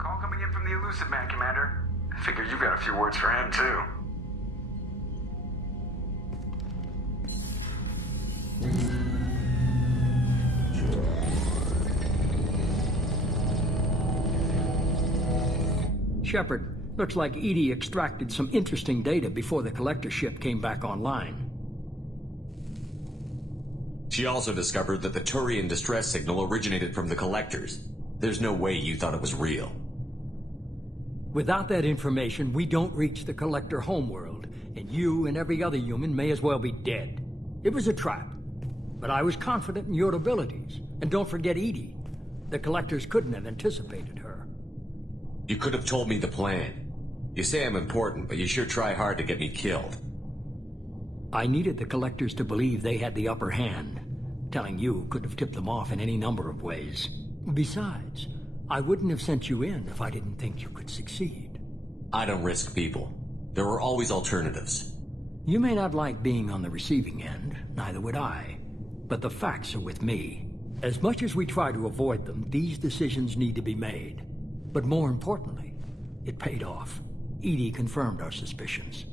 Call coming in from the Elusive Man, Commander. Figure you've got a few words for him, too. Shepard, looks like EDI extracted some interesting data before the collector ship came back online. She also discovered that the Turian distress signal originated from the collectors. There's no way you thought it was real. Without that information, we don't reach the collector homeworld, and you and every other human may as well be dead. It was a trap, but I was confident in your abilities. And don't forget EDI. The collectors couldn't have anticipated her. You could have told me the plan. You say I'm important, but you sure try hard to get me killed. I needed the collectors to believe they had the upper hand. Telling you could have tipped them off in any number of ways. Besides, I wouldn't have sent you in if I didn't think you could succeed. I don't risk people. There are always alternatives. You may not like being on the receiving end, neither would I. But the facts are with me. As much as we try to avoid them, these decisions need to be made. But more importantly, it paid off. EDI confirmed our suspicions.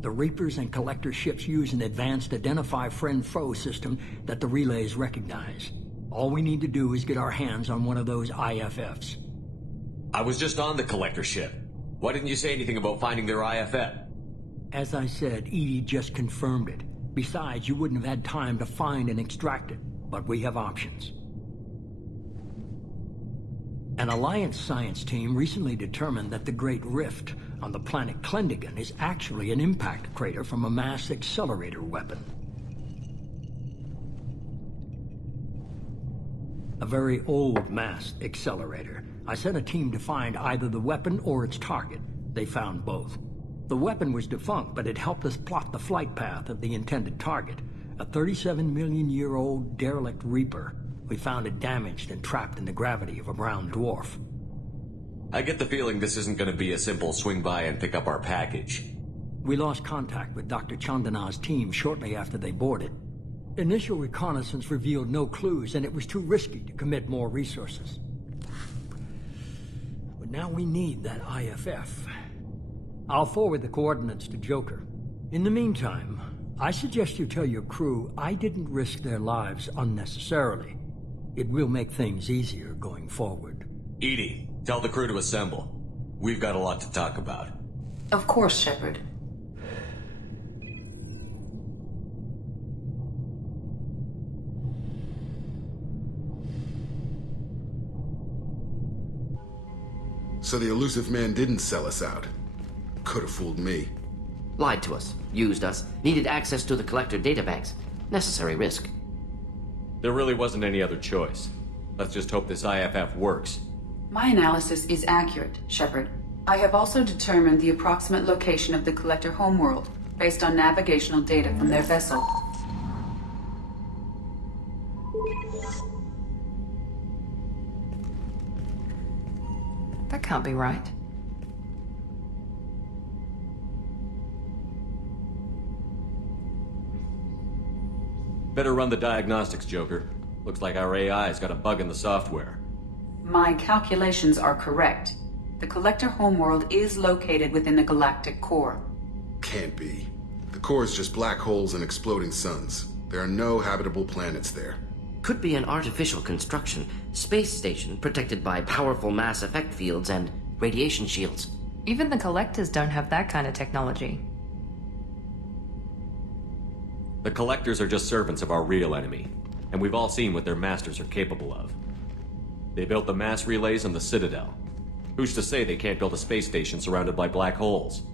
The Reapers and Collector ships use an advanced Identify Friend-Foe system that the relays recognize. All we need to do is get our hands on one of those IFFs. I was just on the Collector ship. Why didn't you say anything about finding their IFF? As I said, EDI just confirmed it. Besides, you wouldn't have had time to find and extract it. But we have options. An Alliance science team recently determined that the Great Rift on the planet Klendagon is actually an impact crater from a mass accelerator weapon. A very old mass accelerator. I sent a team to find either the weapon or its target. They found both. The weapon was defunct, but it helped us plot the flight path of the intended target, a 37-million-year-old derelict Reaper. We found it damaged and trapped in the gravity of a brown dwarf. I get the feeling this isn't going to be a simple swing by and pick up our package. We lost contact with Dr. Chandana's team shortly after they boarded. Initial reconnaissance revealed no clues, and it was too risky to commit more resources. But now we need that IFF. I'll forward the coordinates to Joker. In the meantime, I suggest you tell your crew I didn't risk their lives unnecessarily. It will make things easier going forward. EDI, tell the crew to assemble. We've got a lot to talk about. Of course, Shepard. So the Elusive Man didn't sell us out. Could have fooled me. Lied to us, used us, needed access to the Collector databanks. Necessary risk. There really wasn't any other choice. Let's just hope this IFF works. My analysis is accurate, Shepard. I have also determined the approximate location of the Collector homeworld, based on navigational data from their vessel. That can't be right. Better run the diagnostics, Joker. Looks like our AI's got a bug in the software. My calculations are correct. The Collector homeworld is located within the galactic core. Can't be. The core is just black holes and exploding suns. There are no habitable planets there. Could be an artificial construction, space station protected by powerful mass effect fields and radiation shields. Even the Collectors don't have that kind of technology. The Collectors are just servants of our real enemy, and we've all seen what their masters are capable of. They built the mass relays on the Citadel. Who's to say they can't build a space station surrounded by black holes?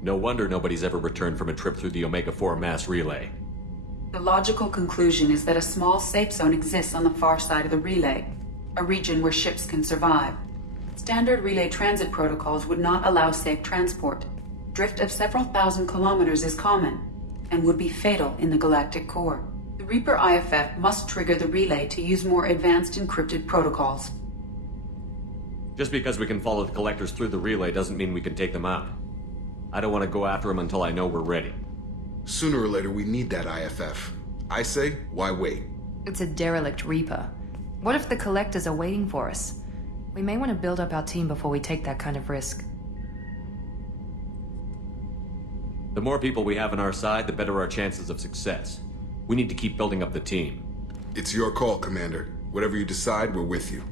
No wonder nobody's ever returned from a trip through the Omega-4 mass relay. The logical conclusion is that a small safe zone exists on the far side of the relay, a region where ships can survive. Standard relay transit protocols would not allow safe transport. Drift of several thousand kilometers is common, and would be fatal in the galactic core. The Reaper IFF must trigger the relay to use more advanced encrypted protocols. Just because we can follow the Collectors through the relay doesn't mean we can take them out. I don't want to go after them until I know we're ready. Sooner or later, we need that IFF. I say, why wait? It's a derelict Reaper. What if the Collectors are waiting for us? We may want to build up our team before we take that kind of risk. The more people we have on our side, the better our chances of success. We need to keep building up the team. It's your call, Commander. Whatever you decide, we're with you.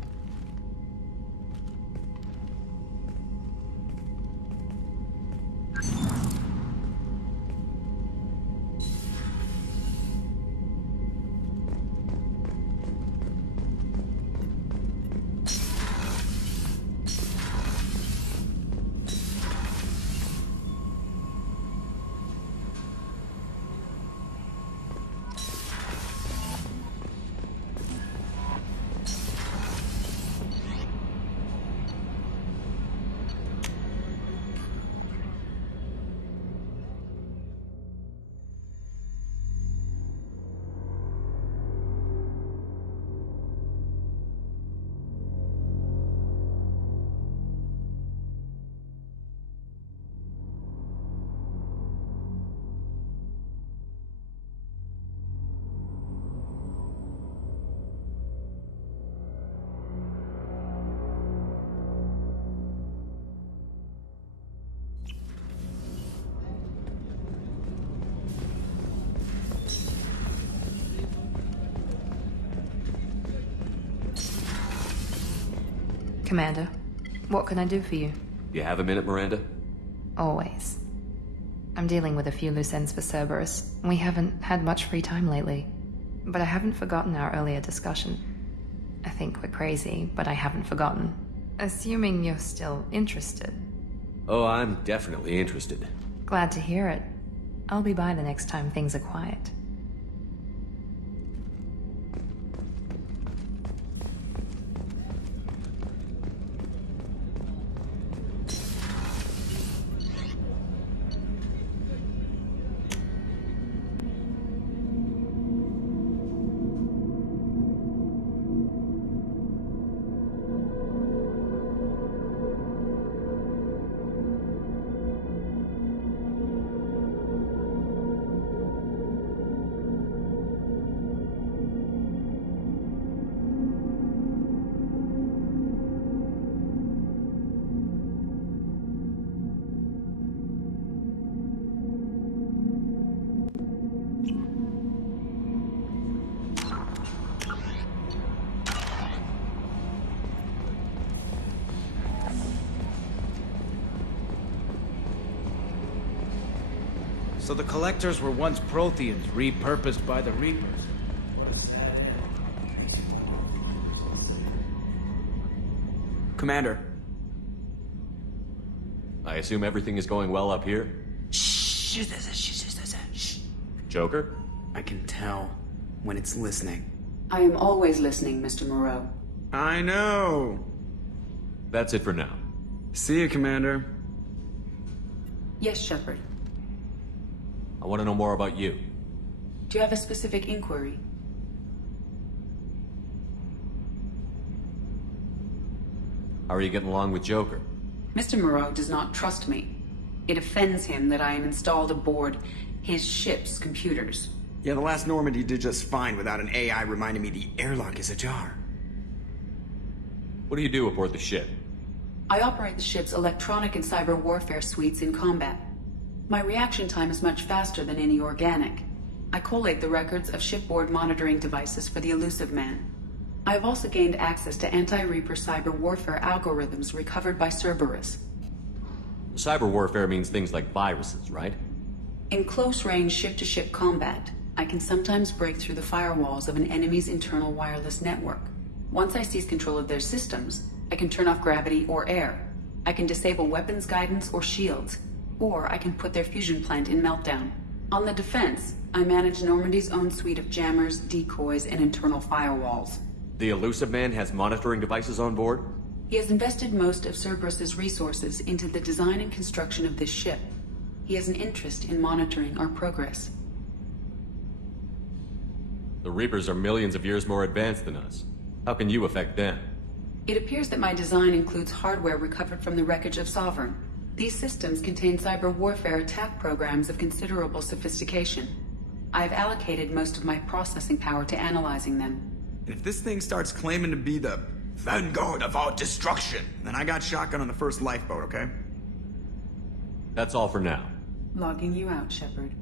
Commander, what can I do for you? You have a minute, Miranda? Always. I'm dealing with a few loose ends for Cerberus. We haven't had much free time lately. But I haven't forgotten our earlier discussion. I think we're crazy, but I haven't forgotten. Assuming you're still interested. Oh, I'm definitely interested. Glad to hear it. I'll be by the next time things are quiet. So the Collectors were once Protheans, repurposed by the Reapers. Commander. I assume everything is going well up here? Shh. Joker? I can tell when it's listening. I am always listening, Mr. Moreau. I know. That's it for now. See you, Commander. Yes, Shepard. I want to know more about you. Do you have a specific inquiry? How are you getting along with Joker? Mr. Moreau does not trust me. It offends him that I am installed aboard his ship's computers. Yeah, the last Normandy did just fine without an AI reminding me the airlock is ajar. What do you do aboard the ship? I operate the ship's electronic and cyber warfare suites in combat. My reaction time is much faster than any organic. I collate the records of shipboard monitoring devices for the Elusive Man. I have also gained access to anti-Reaper cyber warfare algorithms recovered by Cerberus. Cyber warfare means things like viruses, right? In close-range ship-to-ship combat, I can sometimes break through the firewalls of an enemy's internal wireless network. Once I seize control of their systems, I can turn off gravity or air. I can disable weapons guidance or shields, or I can put their fusion plant in meltdown. On the defense, I manage Normandy's own suite of jammers, decoys, and internal firewalls. The Elusive Man has monitoring devices on board? He has invested most of Cerberus's resources into the design and construction of this ship. He has an interest in monitoring our progress. The Reapers are millions of years more advanced than us. How can you affect them? It appears that my design includes hardware recovered from the wreckage of Sovereign. These systems contain cyber warfare attack programs of considerable sophistication. I have allocated most of my processing power to analyzing them. And if this thing starts claiming to be the vanguard of our destruction, then I got shotgun on the first lifeboat, okay? That's all for now. Logging you out, Shepard.